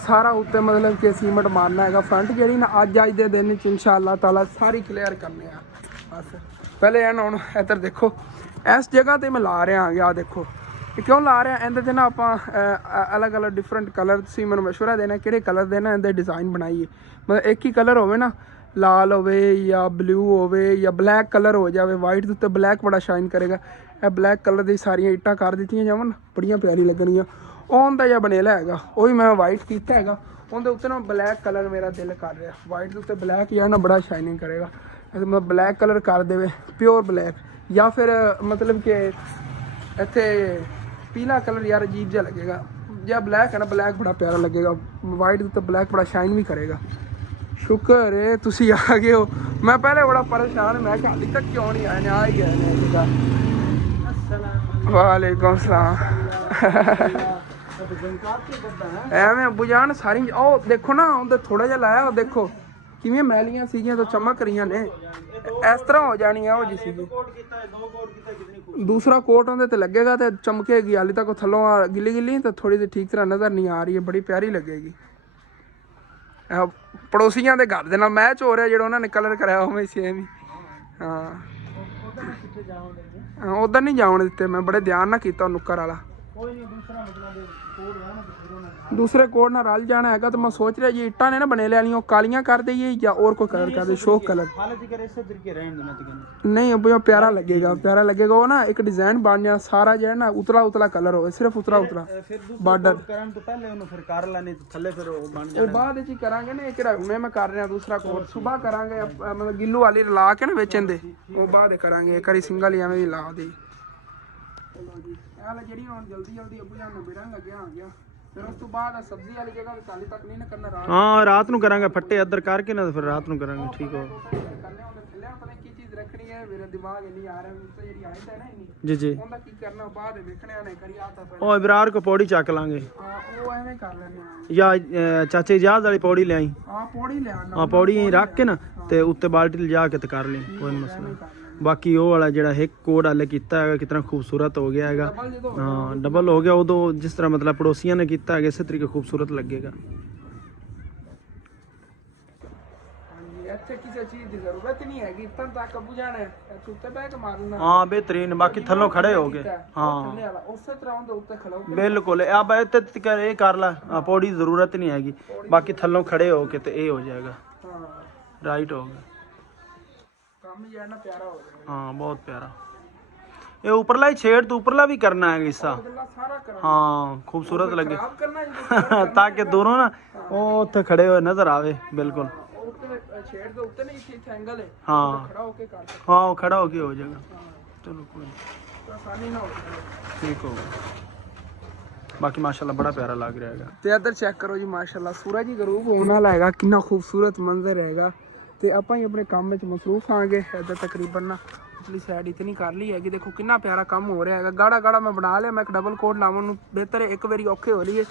ਸਾਰਾ ਉੱਤੇ ਮਤਲਬ ਕਿ ਸੀਮੈਂਟ ਮਾਰਨਾ ਹੈਗਾ। ਫਰੰਟ ਜਿਹੜੀ ਨਾ ਅੱਜ ਦੇ ਦਿਨ ਵਿੱਚ ਇਨਸ਼ਾਅੱਲਾ ਤਾਲਾ ਸਾਰੀ ਕਲੀਅਰ ਕਰਨੇ ਆ ਬਸ। ਪਹਿਲੇ ਇਹ ਨਾ ਹੁਣ ਇੱਧਰ ਦੇਖੋ ਇਸ ਜਗ੍ਹਾ ਤੇ ਮੈਂ ਲਾ ਰਿਹਾ ਆ ਦੇਖੋ ਇਹ ਕਿਉਂ ਲਾ ਰਿਹਾ। ਇਹਦੇ ਤੇ ਨਾ ਆਪਾਂ ਅਲੱਗ ਡਿਫਰੈਂਟ ਕਲਰ ਤੁਸੀਂ ਮੈਨੂੰ ਮਸ਼ਵਰਾ ਦੇਣਾ ਕਿਹੜੇ ਕਲਰ ਦੇ ਨਾ ਇਹਦੇ ਡਿਜ਼ਾਈਨ ਬਣਾਈਏ। ਮਤਲਬ ਇੱਕ ਹੀ ਕਲਰ ਹੋਵੇ ਨਾ ਲਾਲ ਹੋਵੇ ਜਾਂ ਬਲੂ ਹੋਵੇ ਜਾਂ ਬਲੈਕ ਕਲਰ ਹੋ ਜਾਵੇ। ਵਾਈਟ ਦੇ ਉੱਤੇ ਬਲੈਕ ਬੜਾ ਸ਼ਾਈਨ ਕਰੇਗਾ। ਇਹ ਬਲੈਕ ਕਲਰ ਦੀ ਸਾਰੀਆਂ ਇੱਟਾਂ ਕਰ ਦਿੱਤੀਆਂ ਜਾਵਣ ਬੜੀਆਂ ਪਿਆਰੀ ਲੱਗਣਗੀਆਂ। ਉਹਦਾ ਜਿਹਾ ਬਣੇਲਾ ਹੈਗਾ ਉਹ ਵੀ ਮੈਂ ਵਾਈਟ ਕੀਤਾ ਹੈਗਾ। ਉਹਦੇ ਉੱਤੇ ਨਾ ਬਲੈਕ ਕਲਰ ਮੇਰਾ ਦਿਲ ਕਰ ਰਿਹਾ। ਵਾਈਟ ਦੇ ਉੱਤੇ ਬਲੈਕ ਯਾਰ ਨਾ ਬੜਾ ਸ਼ਾਈਨਿੰਗ ਕਰੇਗਾ। ਮੈਂ ਬਲੈਕ ਕਲਰ ਕਰ ਦੇਵੇ ਪਿਓਰ ਬਲੈਕ ਜਾਂ ਫਿਰ ਮਤਲਬ ਕਿ ਇੱਥੇ ਪੀਲਾ ਕਲਰ ਯਾਰ ਅਜੀਬ ਜਿਹਾ ਲੱਗੇਗਾ। ਜਾਂ ਬਲੈਕ ਹੈ ਨਾ ਬਲੈਕ ਬੜਾ ਪਿਆਰਾ ਲੱਗੇਗਾ। ਵਾਈਟ ਦੇ ਉੱਤੇ ਬਲੈਕ ਬੜਾ ਸ਼ਾਈਨ ਵੀ ਕਰੇਗਾ। ਸ਼ੁਕਰ ਹੈ ਤੁਸੀਂ ਆ ਗਏ ਹੋ। ਮੈਂ ਪਹਿਲੇ ਬੜਾ ਪਰੇਸ਼ਾਨ ਮੈਂ ਕਿਹਾ ਹਾਲੇ ਤੱਕ ਕਿਉਂ ਨਹੀਂ ਆਏ ਨੇ ਆ ਹੀ ਗਏ ਨੇ। ਵਾਲੇਕੁਮ ਸਲਾਮ। ਐਵੇਂ ਅੱਬੂ ਜਾਨ ਸਾਰੀ ਉਹ ਦੇਖੋ ਨਾ ਉਹਦੇ ਥੋੜਾ ਜਿਹਾ ਲਾਇਆ ਉਹ ਦੇਖੋ ਕਿਵੇਂ ਮੈਲੀਆਂ ਸੀਗੀਆਂ ਤਾਂ ਚਮਕ ਰਹੀਆਂ ਨੇ। ਇਸ ਤਰ੍ਹਾਂ ਹੋ ਜਾਣੀ ਆ ਉਹ ਜੀ ਸੀਗੀ। ਦੂਸਰਾ ਕੋਟ ਉਹਦੇ ਤੇ ਲੱਗੇਗਾ ਤੇ ਚਮਕੇਗੀ। ਹਾਲੇ ਤੱਕ ਥੱਲੋਂ ਗਿੱਲੀ ਤਾਂ ਥੋੜੀ ਜਿਹੀ ਠੀਕ ਤਰ੍ਹਾਂ ਨਜ਼ਰ ਨਹੀਂ ਆ ਰਹੀ ਹੈ। ਬੜੀ ਪਿਆਰੀ ਲੱਗੇਗੀ। ਪੜੋਸੀਆਂ ਦੇ ਘਰ ਦੇ ਨਾਲ ਮੈਚ ਹੋ ਰਿਹਾ ਜਿਹੜਾ ਉਹਨਾਂ ਨੇ ਕਲਰ ਕਰਾਇਆ ਉਵੇਂ ਸੇਮ ਹੀ। ਹਾਂ ਉਧਰ ਨਹੀਂ ਜਾਣ ਦਿੱਤੇ ਮੈਂ ਬੜੇ ਧਿਆਨ ਨਾਲ ਕੀਤਾ ਨੁੱਕਰ ਵਾਲਾ। ਦੂਸਰੇ ਕੋਡ ਨਾਲ ਰਲ ਜਾਣਾ ਹੈਗਾ ਤਾਂ ਮੈਂ ਸੋਚ ਰਿਹਾ ਜੀ ਇੱਟਾਂ ਨੇ ਨਾ ਬਣੇ ਲੈਣੀਆਂ ਉਹ ਕਾਲੀਆਂ ਕਰ ਦਈਏ ਜਾਂ ਹੋਰ ਕੋਈ ਕਲਰ ਕਰ ਦੇ ਸ਼ੋਕ ਕਲਰ ਨਹੀਂ ਉਹ ਪਿਆਰਾ ਲੱਗੇਗਾ ਉਹ ਨਾ ਇੱਕ ਡਿਜ਼ਾਈਨ ਬਣ ਜਾਣਾ ਸਾਰਾ ਜਿਹੜਾ ਨਾ ਉਤਲਾ ਕਲਰ ਹੋਵੇ ਸਿਰਫ ਉਤਲਾ ਬਾਰਡਰ ਉਹ ਬਾਅਦ ਵਿੱਚ ਹੀ ਕਰਾਂਗੇ ਨਾ। ਇਹ ਕਿਹੜਾ ਹੁਣੇ ਮੈਂ ਕਰ ਰਿਹਾ ਦੂਸਰਾ ਕੋਡ ਸੁਬਾਹ ਕਰਾਂਗੇ ਮਤਲਬ ਗਿੱਲੂ ਵਾਲੀ ਲਾ ਕੇ ਨਾ ਵੇਚਣ ਦੇ ਉਹ ਬਾਅਦ ਕਰਾਂਗੇ। ਇੱਕ ਵਾਰੀ ਸਿੰਗਲ ਐਵੇਂ ਵੀ ਲਾ ਦੇ। ਚਲੋ ਜੀ ਜਿਹੜੀ ਹੁਣ ਜਲਦੀ ਅੱਬੂ ਜਾਨ ਨੂੰ ਬਿਰਾਂ ਲੱਗਿਆ ਆ ਗਿਆ। ਫਿਰ ਉਸ ਤੋਂ ਬਾਅਦ ਸਬਜ਼ੀ ਵਾਲੀ ਜਗ੍ਹਾ ਤੇ ਚਾਲੀ ਤੱਕ ਨਹੀਂ ਨਾ ਕਰਨਾ ਰਾਤ ਨੂੰ ਕਰਾਂਗੇ ਫੱਟੇ ਅੱਧਰ ਕਰਕੇ ਨਾ ਫਿਰ ਰਾਤ ਨੂੰ ਕਰਾਂਗੇ। ਠੀਕ ਹੋ ਵੇਖਣੀ ਹੈ ਮੇਰੇ ਦਿਮਾਗ ਨਹੀਂ ਆ ਰਿਹਾ ਉੱਤੇ ਜਿਹੜੀ ਹਾਈਟ ਹੈ ਨਾ ਇੰਨੀ ਜੀ ਜੀ ਉਹਦਾ ਕੀ ਕਰਨਾ ਬਾਅਦ ਵੇਖਣਿਆ ਨੇ ਕਰੀ ਆ ਤਾਂ ਉਹ ਇਬਰਾਰ ਕੋ ਪੌੜੀ ਚੱਕ ਲਾਂਗੇ ਹਾਂ ਉਹ ਐਵੇਂ ਕਰ ਲੈਣੇ ਆ ਜਾਂ ਚਾਚੇ ਇਜਾਜ਼ ਵਾਲੀ ਪੌੜੀ ਲਿਆਈ ਹਾਂ ਪੌੜੀ ਲਿਆਣਾ ਹਾਂ ਪੌੜੀ ਰੱਖ ਕੇ ਨਾ ਤੇ ਉੱਤੇ ਬਾਲਟੀ ਲਿਜਾ ਕੇ ਤੇ ਕਰ ਲਈ ਕੋਈ ਮਸਲਾ ਬਾਕੀ ਉਹ ਵਾਲਾ ਜਿਹੜਾ ਇੱਕ ਕੋਡ ਵਾਲੇ ਕੀਤਾ ਹੈਗਾ ਕਿਤਨਾ ਖੂਬਸੂਰਤ ਹੋ ਗਿਆ ਹੈਗਾ ਹਾਂ ਡਬਲ ਹੋ ਗਿਆ ਉਦੋਂ ਜਿਸ ਤਰ੍ਹਾਂ ਮਤਲਬ ਪੜੋਸੀਆਂ ਨੇ ਕੀਤਾ ਹੈਗਾ ਇਸੇ ਤਰੀਕੇ ਖੂਬਸੂਰਤ ਲੱਗੇਗਾ ਇੱਥੇ ਕਿਸੇ ਚੀਜ਼ ਦੀ ਜ਼ਰੂਰਤ ਨਹੀਂ ਹੈਗੀ ਤਾਂ ਤੱਕ ਬੁਝਾਣਾ ਹੈ ਉੱਤੇ ਬਹਿ ਕੇ ਮਾਰਨਾ ਹਾਂ ਬਿਹਤਰੀਨ ਬਾਕੀ ਥੱਲੋਂ ਖੜੇ ਹੋ ਗਏ ਹਾਂ ਉਸੇ ਤਰ੍ਹਾਂ ਉਹਦੇ ਉੱਤੇ ਖਲੋ ਬਿਲਕੁਲ ਆ ਬਈ ਤੇ ਇਹ ਕਰ ਲੈ ਪੌੜੀ ਦੀ ਜ਼ਰੂਰਤ ਨਹੀਂ ਹੈਗੀ ਬਾਕੀ ਥੱਲੋਂ ਖੜੇ ਹੋ ਕੇ ਤੇ ਇਹ ਹੋ ਜਾਏਗਾ ਹਾਂ ਰਾਈਟ ਹੋ ਗਿਆ ਕੰਮ ਜਿਹੜਾ ਨਾ ਪਿਆਰਾ ਹੋ ਜਾਏਗਾ ਹਾਂ ਬਹੁਤ ਪਿਆਰਾ ਇਹ ਉੱਪਰਲਾ ਹੀ ਛੇੜ ਤੋਂ ਉੱਪਰਲਾ ਵੀ ਕਰਨਾ ਹੈ ਹਿੱਸਾ ਹਾਂ ਖੂਬਸੂਰਤ ਲੱਗੇ ਤਾਂ ਕਿ ਦੋਨੋਂ ਨਾ ਉਹ ਉੱਥੇ ਖੜੇ ਹੋਏ ਨਜ਼ਰ ਆਵੇ ਬਿਲਕੁਲ ਛੇੜ ਦੇ ਉੱਤੇ ਨਹੀਂ ਇੱਥੇ ਐਂਗਲ ਹੈ ਹਾਂ ਖੜਾ ਹੋ ਕੇ ਕਰ ਹਾਂ ਉਹ ਖੜਾ ਹੋ ਕੇ ਹੋ ਜਾਏਗਾ ਚਲੋ ਕੋਈ ਆਸਾਨੀ ਨਾਲ ਹੋ ਠੀਕ ਹੋ ਗਿਆ ਬਾਕੀ ਮਾਸ਼ਾਅੱਲਾ ਬੜਾ ਪਿਆਰਾ ਲੱਗ ਰਿਹਾ ਹੈਗਾ ਤੇ ਇੱਧਰ ਚੈੱਕ ਕਰੋ ਜੀ ਮਾਸ਼ਾਅੱਲਾ ਸੂਰਜ ਹੀ ਗਰੂਬ ਹੋਣ ਵਾਲਾ ਹੈਗਾ ਕਿੰਨਾ ਖੂਬਸੂਰਤ ਮੰਜ਼ਰ ਹੈਗਾ ਤੇ ਆਪਾਂ ਹੀ ਆਪਣੇ ਕੰਮ ਵਿੱਚ ਮਸਰੂਫ ਆਂਗੇ ਇੱਧਰ ਤਕਰੀਬਨ ਨਾ ਪਿਛਲੀ ਸਾਈਡ ਇਤਨੀ ਕਰ ਲਈ ਹੈਗੀ ਦੇਖੋ ਕਿੰਨਾ ਪਿਆਰਾ ਕੰਮ ਹੋ ਰਿਹਾ ਹੈਗਾ ਗਾੜਾ ਗਾੜਾ ਮੈਂ ਬਣਾ ਲਿਆ ਮੈਂ ਇੱਕ ਡਬਲ ਕੋਟ ਲਾਉਣ ਨੂੰ ਬਿਹਤਰ ਹੈ ਇੱਕ ਵਾਰੀ ਔਖੇ ਹੋ ਲਈਏ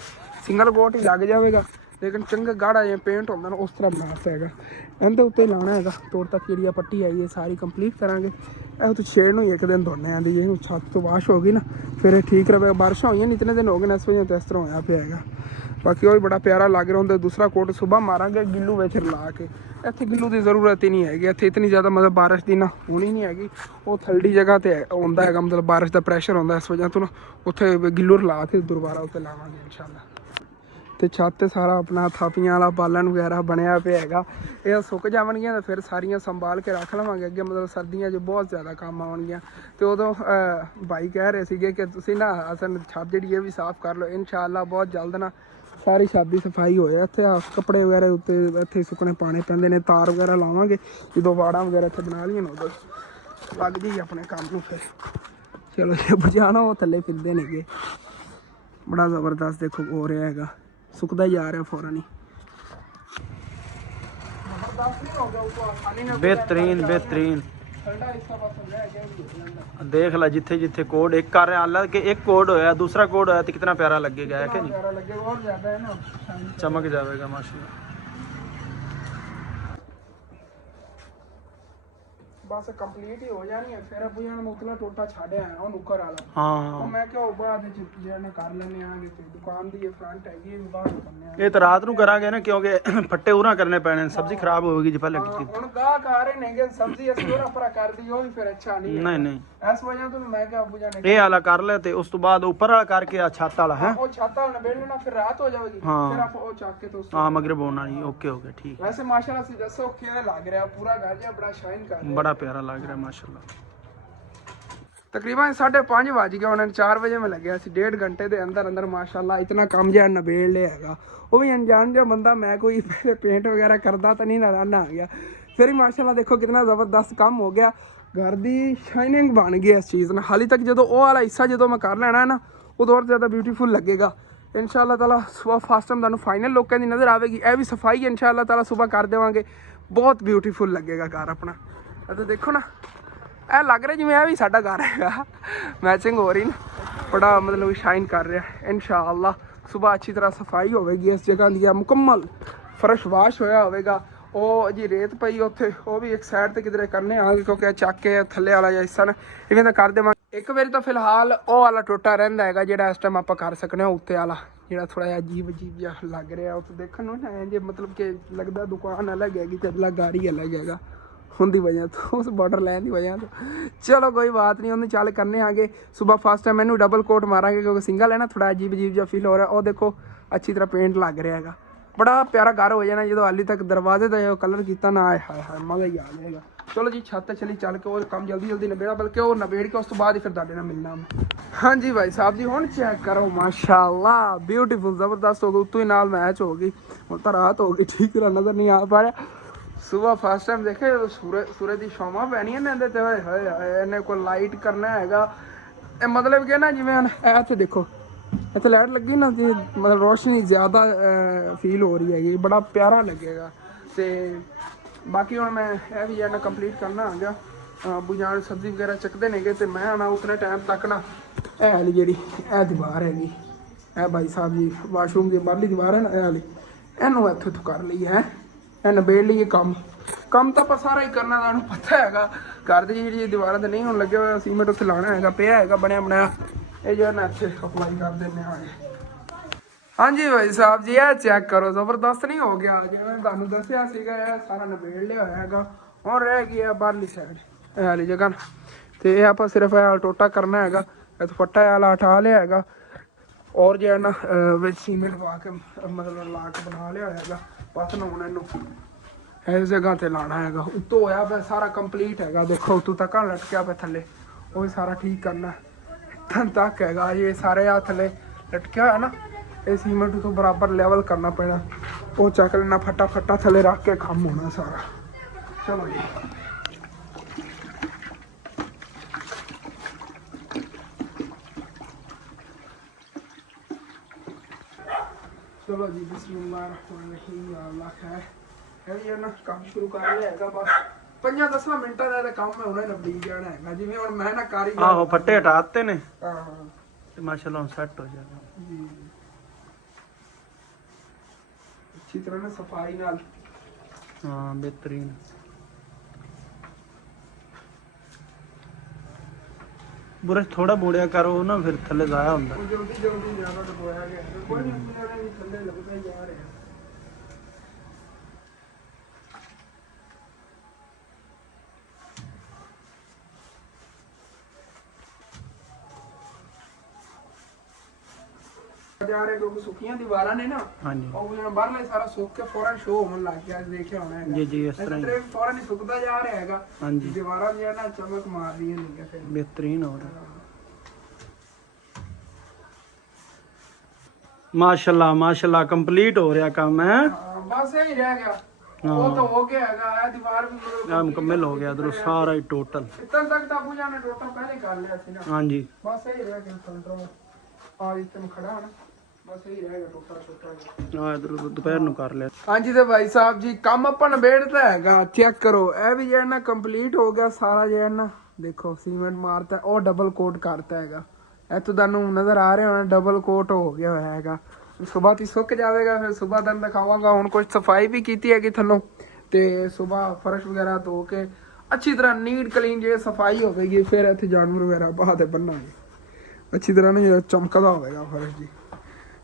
ਸਿੰਗਲ ਕੋਟ ਹੀ ਲੱਗ ਜਾਵੇਗਾ ਲੇਕਿਨ ਚੰਗਾ ਗਾੜਾ ਜਿਹਾ ਪੇਂਟ ਹੁੰਦਾ ਨਾ ਉਸ ਤਰ੍ਹਾਂ ਬਣਾਤਾ ਹੈਗਾ ਇਹਦੇ ਉੱਤੇ ਲਾਉਣਾ ਹੈਗਾ ਤੋੜ ਤੱਕ ਜਿਹੜੀ ਆ ਪੱਟੀ ਆਈ ਹੈ ਸਾਰੀ ਕੰਪਲੀਟ ਕਰਾਂਗੇ ਇਹ ਤੋਂ ਛੇੜ ਨੂੰ ਇੱਕ ਦਿਨ ਧੋਣੇ ਆਂਦੀ ਇਹਨੂੰ ਛੱਤ ਤੋਂ ਵਾਸ਼ ਹੋ ਗਈ ਨਾ ਫਿਰ ਇਹ ਠੀਕ ਰਹੇਗਾ ਬਾਰਿਸ਼ਾਂ ਹੋਈਆਂ ਨਹੀਂ ਇਤਨੇ ਦਿਨ ਹੋ ਗਏ ਨੇ ਇਸ ਵਜ੍ਹਾ ਤੋਂ ਇਸ ਤਰ੍ਹਾਂ ਹੋਇਆ ਪਿਆ ਹੈਗਾ ਬਾਕੀ ਉਹ ਵੀ ਬੜਾ ਪਿਆਰਾ ਲੱਗ ਰਿਹਾ ਹੁੰਦਾ ਦੂਸਰਾ ਕੋਟ ਸਵੇਰ ਮਾਰਾਂਗੇ ਗਿੱਲੂ ਵਿੱਚ ਰਲਾ ਕੇ ਇੱਥੇ ਗਿੱਲੂ ਦੀ ਜ਼ਰੂਰਤ ਹੀ ਨਹੀਂ ਹੈਗੀ ਇੱਥੇ ਇਤਨੀ ਜ਼ਿਆਦਾ ਮਤਲਬ ਬਾਰਿਸ਼ ਦੀ ਨਾ ਹੋਣੀ ਨਹੀਂ ਹੈਗੀ ਉਹ ਥਲੜੀ ਜਗ੍ਹਾ ਤੇ ਆਉਂਦਾ ਹੈਗਾ ਮਤਲਬ ਬਾਰਿਸ਼ ਦਾ ਪ੍ਰੈਸ਼ਰ ਹੁੰਦਾ ਇਸ ਵਜ੍ਹਾ ਤੋਂ ਨਾ ਉੱਥੇ ਗਿੱਲੂ ਰਲਾ ਕੇ ਦੁਬਾਰਾ ਉੱਤੇ ਲਾਵਾਂਗੇ ਇਨਸ਼ਾਅੱਲਾ ਤੇ ਛੱਤ ਤੇ ਸਾਰਾ ਆਪਣਾ ਥਾਪੀਆਂ ਵਾਲਾ ਬਾਲਣ ਵਗੈਰਾ ਬਣਿਆ ਪਿਆ ਹੈਗਾ ਇਹ ਸੁੱਕ ਜਾਵਣਗੀਆਂ ਤਾਂ ਫਿਰ ਸਾਰੀਆਂ ਸੰਭਾਲ ਕੇ ਰੱਖ ਲਵਾਂਗੇ ਅੱਗੇ ਮਤਲਬ ਸਰਦੀਆਂ 'ਚ ਬਹੁਤ ਜ਼ਿਆਦਾ ਕੰਮ ਆਉਣਗੀਆਂ ਤੇ ਉਦੋਂ ਭਾਈ ਕਹਿ ਰਹੇ ਸੀਗੇ ਕਿ ਤੁਸੀਂ ਨਾ ਅਸਲ ਛੱਤ ਜਿਹੜੀ ਇਹ ਵੀ ਸਾਫ਼ ਕਰ ਲਓ ਇਨਸ਼ਾਅੱਲਾ ਬਹੁਤ ਜਲਦ ਨਾ ਸਾਰੀ ਛੱਤ ਦੀ ਸਫਾਈ ਹੋਏ ਇੱਥੇ ਕੱਪੜੇ ਵਗੈਰਾ ਉੱਤੇ ਇੱਥੇ ਸੁੱਕਣੇ ਪਾਣੇ ਪੈਂਦੇ ਨੇ ਤਾਰ ਵਗੈਰਾ ਲਾਵਾਂਗੇ ਜਦੋਂ ਵਾੜਾਂ ਵਗੈਰਾ ਇੱਥੇ ਬਣਾ ਲਈਆਂ ਨਾ ਉਦੋਂ ਲੱਗ ਜੀ ਆਪਣੇ ਕੰਮ ਨੂੰ ਫਿਰ ਚਲੋ ਜੇ ਬੁਝਾਣਾ ਉਹ ਥੱਲੇ ਫਿਰਦੇ ਨੇਗੇ ਬੜਾ ਜ਼ਬਰਦਸਤ ਦੇਖੋ ਹੋ ਰਿਹਾ ਹੈਗਾ ਸੁੱਕਦਾ ਜਾ ਰਿਹਾ ਫੌਰਨ ਹੀ ਬਿਹਤਰੀਨ ਬਿਹਤਰੀਨ ਦੇਖ ਲੈ ਜਿੱਥੇ ਜਿੱਥੇ ਕੋਡ ਇੱਕ ਕਰ ਰਿਹਾ ਹਾਲਾਂ ਕਿ ਇੱਕ ਕੋਡ ਹੋਇਆ ਦੂਸਰਾ ਕੋਡ ਹੋਇਆ ਤੇ ਕਿੰਨਾ ਪਿਆਰਾ ਲੱਗੇਗਾ ਹੈ ਕਿ ਨਹੀਂ ਚਮਕ ਜਾਵੇਗਾ ਮਾਸ਼ਾਅੱਲਾ ਬਸ ਕੰਪਲੀਟ ਹੀ ਹੋ ਜਾਣੀ ਹੈ ਫਿਰ ਅਬੂ ਜਾਨ ਮੁਕਲਾ ਟੋਟਾ ਛੱਡਿਆ ਉਹ ਨੁਕਰ ਵਾਲਾ ਹਾਂ ਮੈਂ ਕਿਹਾ ਉਹ ਬਾਅਦ ਵਿੱਚ ਜਿਹੜਾ ਕਰ ਲੈਣੇ ਆਂਗੇ ਤੇ ਦੁਕਾਨ ਦੀ ਇਹ ਫਰੰਟ ਹੈਗੀ ਇਹ ਬਾਹਰ ਕਰਨੇ ਇਹ ਤਾਂ ਰਾਤ ਨੂੰ ਕਰਾਂਗੇ ਨਾ ਕਿਉਂਕਿ ਫੱਟੇ ਉਰਾਂ ਕਰਨੇ ਪੈਣੇ ਸਬਜ਼ੀ ਖਰਾਬ ਹੋਵੇਗੀ ਜੇ ਪਹਿਲੇ ਕੀਤੀ ਹੁਣ ਗਾਹ ਖਾ ਰਹੇ ਨੇਗੇ ਸਬਜ਼ੀ ਅਸੀਂ ਉਰਾਂ ਪਰਾ ਕਰਦੀ ਉਹ ਵੀ ਫਿਰ ਅੱਛਾ ਨਹੀਂ ਨਹੀਂ ਇਸ ਵਜ੍ਹਾ ਤੋਂ ਮੈਂ ਕਿਹਾ ਅਬੂ ਜਾਨ ਇਹ ਵਾਲਾ ਕਰ ਲੈ ਤੇ ਉਸ ਤੋਂ ਬਾਅਦ ਉੱਪਰ ਵਾਲਾ ਕਰਕੇ ਆ ਛੱਤ ਵਾਲਾ ਹੈ ਉਹ ਛੱਤ ਵਾਲਾ ਬੇਲਣਾ ਫਿਰ ਰਾਤ ਹੋ ਜਾਵੇਗੀ ਫਿਰ ਆਪਾਂ ਉਹ ਚੱਕ ਕੇ ਤੋਂ ਹਾਂ ਮਗਰਬ ਹੋਣਾ ਨਹੀਂ ਓਕੇ ਹੋ ਗਿਆ ਠੀਕ ਵੈਸੇ ਮਾਸ਼ਾਅੱਲਾ ਸੀ ਦੱਸੋ ਕਿਵੇਂ ਲੱਗ ਰਿਹਾ ਪੂਰਾ ਘਰ ਜਿਹਾ ਬੜਾ ਸ਼ਾਈਨ ਕਰ ਰਿਹਾ ਬੜਾ ਪਿਆਰਾ ਲੱਗ ਰਿਹਾ ਮਾਸ਼ਾਅੱਲਾ तकरीबन 5:30 बज गए उन्होंने 4 बजे में लगे 1.5 घंटे के अंदर अंदर माशाल्लाह इतना काम जहा नबेड़ लिया है वो भी अनजान जो बंदा मैं कोई पहले पेंट वगैरह करता तो नहीं नाराना आ गया फिर ही माशाल्लाह देखो कितना ज़बरदस्त काम हो गया घर की शाइनिंग बन गई इस चीज़ ने हाली तक जो वो वाला हिस्सा जो मैं कर लेना है ना वो और ज़्यादा ब्यूटीफुल लगेगा इंशाअल्लाह ताला सुबह फर्स्ट टाइम तुहानू फाइनल लुक की नज़र आएगी यह भी सफाई इंशाअल्लाह ताला सुबह कर देवांगे बहुत ब्यूटीफुल लगेगा घर अपना तो देखो ना ਇਹ ਲੱਗ ਰਿਹਾ ਜਿਵੇਂ ਇਹ ਵੀ ਸਾਡਾ ਘਰ ਹੈਗਾ ਮੈਚਿੰਗ ਹੋ ਰਹੀ ਨਾ ਬੜਾ ਮਤਲਬ ਸ਼ਾਈਨ ਕਰ ਰਿਹਾ ਇਨਸ਼ਾਅੱਲਾ ਸਵੇਰ ਅੱਛੀ ਤਰ੍ਹਾਂ ਸਫਾਈ ਹੋਵੇਗੀ ਇਸ ਜਗ੍ਹਾ ਦੀ ਮੁਕੰਮਲ ਫਰਸ਼ ਵਾਸ਼ ਹੋਇਆ ਹੋਵੇਗਾ ਉਹ ਜੀ ਰੇਤ ਪਈ ਉੱਥੇ ਉਹ ਵੀ ਇੱਕ ਸਾਈਡ ਤੇ ਕਿਧਰੇ ਕਰਨੇ ਆਂਗੇ ਕਿਉਂਕਿ ਚੱਕ ਕੇ ਥੱਲੇ ਵਾਲਾ ਜਿਹਾ ਹਿੱਸਾ ਨਾ ਇਵੇਂ ਤਾਂ ਕਰ ਦੇਵਾਂਗੇ ਇੱਕ ਵਾਰੀ ਤਾਂ ਫਿਲਹਾਲ ਉਹ ਵਾਲਾ ਟੋਟਾ ਰਹਿੰਦਾ ਹੈਗਾ ਜਿਹੜਾ ਇਸ ਟਾਈਮ ਆਪਾਂ ਕਰ ਸਕਨੇ ਹਾਂ ਉੱਤੇ ਵਾਲਾ ਜਿਹੜਾ ਥੋੜਾ ਜਿਹਾ ਅਜੀਬ ਜਿਹਾ ਲੱਗ ਰਿਹਾ ਉੱਥੇ ਦੇਖਣ ਨੂੰ ਨਾ ਜੇ ਮਤਲਬ ਕਿ ਲੱਗਦਾ ਦੁਕਾਨ ਅਲੱਗ ਹੈਗੀ ਤੇ ਅਗਲਾ ਗਾੜੀ ਅਲੱਗ ਹੈਗਾ उनकी वजह तो उस बॉर्डर लैन की वजह तो चलो कोई बात नहीं उन्हें चल करने आगे सुबह फर्स्ट टाइम मैंने डबल कोट मारांगे क्योंकि सिंगल है ना थोड़ा अजीब जहा फील हो रहा है और देखो अच्छी तरह पेंट लग रहा है बड़ा प्यारा घर हो जाना जो हाली तक दरवाजे का जो कलर किया ना आए हाय हाय मज़ा ही आ जाएगा चलो जी छत चली चल के और काम जल्दी जल्दी नबेड़ा बल्कि और नबेड़ के उस तो बाद ही फिर तुहाडे नाल मिलना हाँ जी भाई साहब जी हुण चेक करो माशाअल्लाह ब्यूटीफुल ज़बरदस्त हो गई उत्तों ही नाल मैच हो गई हुण तां रात हो गई ठीक तरह नज़र नहीं आ पा रहा सुबह फर्स्ट टाइम देखे सूरज की छावां पैनियां ने इहदे ते होए होए इन्हें कोई लाइट करना हैगा मतलब कि ना जिवें इत्थे देखो इत्थे लाइट लगी ना ते मतलब रोशनी ज़्यादा फील हो रही हैगी बड़ा प्यारा लगेगा ते बाकी हुण मैं यह भी जाना कंप्लीट करना आ गया ਅਬੂ ਜਾਨ ਸਬਜ਼ੀ ਵਗੈਰਾ ਚੱਕਦੇ ਨੇਗੇ ਤੇ ਮੈਂ ਆਣਾ ਉਤਨੇ ਟਾਈਮ ਤੱਕ ਨਾ ਇਹ ਵਾਲੀ ਜਿਹੜੀ ਇਹ ਦੀਵਾਰ ਹੈਗੀ ਇਹ ਭਾਈ ਸਾਹਿਬ ਜੀ ਵਾਸ਼ਰੂਮ ਦੀ ਬਾਹਰਲੀ ਦੀਵਾਰ ਹੈ ਨਾ ਇਹ ਵਾਲੀ ਇਹਨੂੰ ਇੱਥੇ ਤੋਂ ਕਰ ਲਈ ਹੈ ਇਹ ਨਿਬੇੜ ਲਈਏ ਕੰਮ ਤਾਂ ਆਪਾਂ ਸਾਰਾ ਹੀ ਕਰਨਾ ਤੁਹਾਨੂੰ ਪਤਾ ਹੈਗਾ ਘਰ ਦੀ ਜਿਹੜੀ ਦੀਵਾਰਾਂ ਤੇ ਨਹੀਂ ਹੁਣ ਲੱਗੇ ਹੋਇਆ ਸੀਮੈਂਟ ਉੱਥੇ ਲਾਉਣਾ ਹੈਗਾ ਪਿਆ ਹੈਗਾ ਬਣਿਆ ਬਣਾਇਆ ਇਹ ਜਿਹੜਾ ਨਾ ਇੱਥੇ ਅਪਲਾਈ ਕਰ ਦਿੰਦੇ ਹਾਂ ਹਾਂਜੀ ਭਾਈ ਸਾਹਿਬ ਜੀ ਇਹ ਚੈੱਕ ਕਰੋ ਜ਼ਬਰਦਸਤ ਨਹੀਂ ਹੋ ਗਿਆ ਜਿਵੇਂ ਤੁਹਾਨੂੰ ਦੱਸਿਆ ਸੀਗਾ ਇਹ ਸਾਰਾ ਨਿਬੇੜ ਲਿਆ ਹੋਇਆ ਹੈਗਾ ਹੁਣ ਰਹਿ ਗਈ ਆ ਬਾਹਰਲੀ ਸਾਈਡ ਇਹ ਵਾਲੀ ਜਗ੍ਹਾ ਤੇ ਇਹ ਆਪਾਂ ਸਿਰਫ ਇਹ ਟੋਟਾ ਕਰਨਾ ਹੈਗਾ ਇਹ ਫੱਟਾ ਵਾਲਾ ਉਠਾ ਲਿਆ ਹੈਗਾ ਔਰ ਜਿਹੜਾ ਨਾ ਵਿੱਚ ਸੀਮੈਂਟ ਪਾ ਕੇ ਮਤਲਬ ਲਾ ਕੇ ਬਣਾ ਲਿਆ ਹੋਇਆ ਹੈਗਾ ਬਸ ਨਾ ਹੁਣ ਇਹਨੂੰ ਇਸ ਜਗ੍ਹਾ ਤੇ ਲਾਣਾ ਹੈਗਾ ਉੱਤੋਂ ਹੋਇਆ ਪਿਆ ਸਾਰਾ ਕੰਪਲੀਟ ਹੈਗਾ ਦੇਖੋ ਉੱਤੋਂ ਤੱਕ ਲਟਕਿਆ ਪਿਆ ਥੱਲੇ ਉਹ ਵੀ ਸਾਰਾ ਠੀਕ ਕਰਨਾ ਤੱਕ ਹੈਗਾ ਇਹ ਸਾਰੇ ਆ ਥੱਲੇ ਲਟਕਿਆ ਹੋਇਆ ਨਾ ਇਹ ਸੀਮੈਂਟ ਤੋਂ ਬਰਾਬਰ ਲੈਵਲ ਕਰਨਾ ਪੈਣਾ ਉਹ ਚੱਕ ਲੈਣਾ ਫਟਾ ਥੱਲੇ ਰੱਖ ਕੇ ਕੰਮ ਹੋਣਾ ਸਾਰਾ ਚਲੋ ਜੀ ਚਲੋ ਜੀ ਬਿਸਮਿਲ੍ਲਾਹ ਰਹਿਮਾਨ ਰਹੀਮ ਯਾ ਅੱਲਾਹ ਖੈਰ ਇਹ ਵੀ ਨਾ ਕੰਮ ਸ਼ੁਰੂ ਕਰ ਲਿਆ ਹੈਗਾ ਬਸ 5-10 ਮਿੰਟਾਂ ਦਾ ਕੰਮ ਹੈ ਉਹਨੇ ਲੱਭੀ ਜਾਣਾ ਹੈਗਾ ਜਿਵੇਂ ਹੁਣ ਮੈਂ ਨਾ ਕਾਰੀਗਰ ਆਹੋ ਫੱਟੇ ਹਟਾਤੇ ਨੇ ਹਾਂ ਤੇ ਮਾਸ਼ਾਅੱਲਾ ਸੈੱਟ ਹੋ ਜਾਣਾ ਜੀ अच्छी तरह ना सफाई नाल हाँ बेहतरीन बुरश थोड़ा बोड़िया करो ना फिर थले जाया होंदा जल्दी ज्यादा दबाया गया कोई नहीं थले लगता जा रहा है जा रहे क्योंकि सुखियां दीवारां ने ना हाँ जी और वो बाहरले सारा सूख के फौरन शो होने लग गया देखिया होना है जी इस तरह ही फौरन ही सूखता जा रहा हैगा हाँ जी दीवारां जो है ना चमक मार रही है नहीं फिर बेहतरीन हो रहा माशाल्लाह कंप्लीट हो रहा काम है बस यही रह गया वो तो हो गया हैगा ये दीवार भी मुकम्मल हो गया इधर सारा ही टोटल इतना तक तो अबू जान ने टोटल पहले कर लिया थी ना हाँ जी बस यही रह गया कंट्रोल आज इतने खड़ा है ना बस यही रहेगा टोटल हाँ इधर दोपहर ਨੂੰ ਕਰ ਲਿਆ ਹਾਂਜੀ ਤੇ ਭਾਈ ਸਾਹਿਬ ਜੀ ਕੰਮ ਆਪਾਂ ਨਿਬੇੜਤਾ ਹੈਗਾ ਚੈੱਕ ਕਰੋ ਇਹ ਵੀ ਜਿਹੜਾ ਨਾ ਕੰਪਲੀਟ ਹੋ ਗਿਆ ਸਾਰਾ ਜਿਹੜਾ ਨਾ ਦੇਖੋ ਸੀਮੈਂਟ ਮਾਰਤਾ ਉਹ ਡਬਲ ਕੋਟ ਕਰਤਾ ਹੈਗਾ ਇਹ ਤੋਂ ਤੁਹਾਨੂੰ ਨਜ਼ਰ ਆ ਰਿਹਾ ਹੋਣਾ ਡਬਲ ਕੋਟ ਹੋ ਗਿਆ ਹੋਇਆ ਹੈਗਾ ਸਵੇਰ ਹੀ ਸੁੱਕ ਜਾਵੇਗਾ ਫਿਰ ਸਵੇਰ ਤੁਹਾਨੂੰ ਦਿਖਾਵਾਂਗਾ ਹੁਣ ਕੁਝ ਸਫਾਈ ਵੀ ਕੀਤੀ ਹੈਗੀ ਥੱਲੋਂ ਤੇ ਸਵੇਰ ਫਰਸ਼ ਵਗੈਰਾ ਧੋ ਕੇ ਅੱਛੀ ਤਰ੍ਹਾਂ ਨੀਟ ਕਲੀਨ ਜੇ ਸਫਾਈ ਹੋਵੇਗੀ ਫਿਰ ਇੱਥੇ ਜਾਨਵਰ ਵਗੈਰਾ ਬਾਹਰ ਤੇ ਬੰਨਾਂਗੇ ਅੱਛੀ ਤਰ੍ਹਾਂ ਨਾ ਚਮਕਦਾ ਹੋਵੇਗਾ ਫਰਸ਼ ਜੀ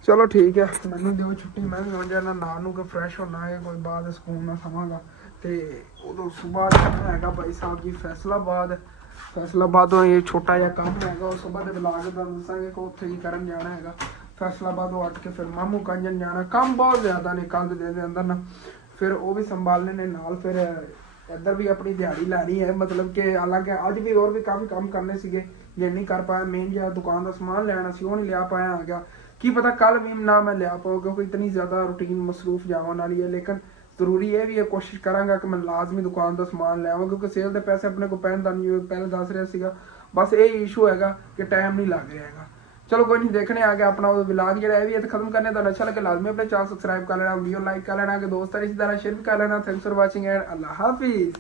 ਚਲੋ ਠੀਕ ਹੈ ਮੈਨੂੰ ਦਿਓ ਛੁੱਟੀ ਮੈਂ ਵੀ ਹੁਣ ਜਾਣਾ ਨਾ ਨੂੰ ਕਿ ਫਰੈਸ਼ ਹੋਣਾ ਹੈ ਕੋਈ ਬਾਅਦ ਸਕੂਨ ਨਾਲ ਖਾਵਾਂਗਾ ਤੇ ਉਦੋਂ ਸਵੇਰ ਜਾਣਾ ਹੈਗਾ ਭਾਈ ਸਾਹਿਬ ਜੀ ਫੈਸਲਾਬਾਦੋਂ ਇਹ ਛੋਟਾ ਜਿਹਾ ਕੰਮ ਹੈਗਾ ਉਹ ਸਵੇਰ ਦੇ ਵਲੌਗ ਦਾ ਦੱਸਾਂਗੇ ਕਿ ਉੱਥੇ ਹੀ ਕਰਨ ਜਾਣਾ ਹੈਗਾ ਫੈਸਲਾਬਾਦੋਂ ਉੱਠ ਕੇ ਫਿਰ ਮਾਮੂ ਕੰਜਨ ਜਾਣਾ ਕੰਮ ਬਹੁਤ ਜ਼ਿਆਦਾ ਨੇ ਕੱਲ ਦੇ ਦਿਨ ਦੇ ਅੰਦਰ ਨਾ ਫਿਰ ਉਹ ਵੀ ਸੰਭਾਲਣੇ ਨੇ ਨਾਲ ਫਿਰ ਇੱਧਰ ਵੀ ਆਪਣੀ ਦਿਹਾੜੀ ਲਾਣੀ ਹੈ ਮਤਲਬ ਕਿ ਹਾਲਾਂਕਿ ਅੱਜ ਵੀ ਹੋਰ ਵੀ ਕਾਫੀ ਕੰਮ ਕਰਨੇ ਸੀਗੇ ਜੇ ਨਹੀਂ ਕਰ ਪਾਇਆ ਮੇਨ ਜਿਹੜਾ ਦੁਕਾਨ ਦਾ ਸਮਾਨ ਲੈਣਾ ਸੀ ਉਹ ਨਹੀਂ ਲਿਆ ਪਾਇਆ ਆ ਗਿਆ ਕੀ ਪਤਾ ਕੱਲ ਵੀ ਨਾ ਮੈਂ ਲਿਆ ਪਾਉ ਕਿਉਂਕਿ ਇਤਨੀ ਜ਼ਿਆਦਾ ਰੂਟੀਨ ਮਸਰੂਫ ਜਾਵਣ ਵਾਲੀ ਹੈ ਲੇਕਿਨ ਜ਼ਰੂਰੀ ਇਹ ਵੀ ਹੈ ਕੋਸ਼ਿਸ਼ ਕਰਾਂਗਾ ਕਿ ਮੈਂ ਲਾਜ਼ਮੀ ਦੁਕਾਨ ਦਾ ਸਮਾਨ ਲੈ ਆਵਾਂ ਕਿਉਂਕਿ ਸੇਲ ਦੇ ਪੈਸੇ ਆਪਣੇ ਕੋਲ ਪੈਣ ਦਾ ਨਹੀਂ ਪਹਿਲਾਂ ਦੱਸ ਰਿਹਾ ਸੀਗਾ ਬਸ ਇਹ ਇਸ਼ੂ ਹੈਗਾ ਕਿ ਟਾਈਮ ਨਹੀਂ ਲੱਗ ਰਿਹਾ ਹੈਗਾ ਚਲੋ ਕੋਈ ਨਹੀਂ ਦੇਖਣੇ ਆ ਗਿਆ ਆਪਣਾ ਉਹ ਵਲੌਗ ਜਿਹੜਾ ਇਹ ਵੀ ਹੈ ਖਤਮ ਕਰਨੇ ਦਾ ਅੱਛਾ ਲੱਗੇ ਲਾਜ਼ਮੀ ਆਪਣੇ ਚੈਨਲ ਸਬਸਕ੍ਰਾਈਬ ਕਰ ਲੈਣਾ ਵੀਡੀਓ ਲਾਈਕ ਕਰ ਲੈਣਾ ਕਿ ਦੋਸਤਾਂ ਰਿਸ਼ਤੇਦਾਰਾਂ ਸ਼ੇਅਰ ਵੀ ਕਰ ਲੈਣਾ thanks for watching and Allah Hafiz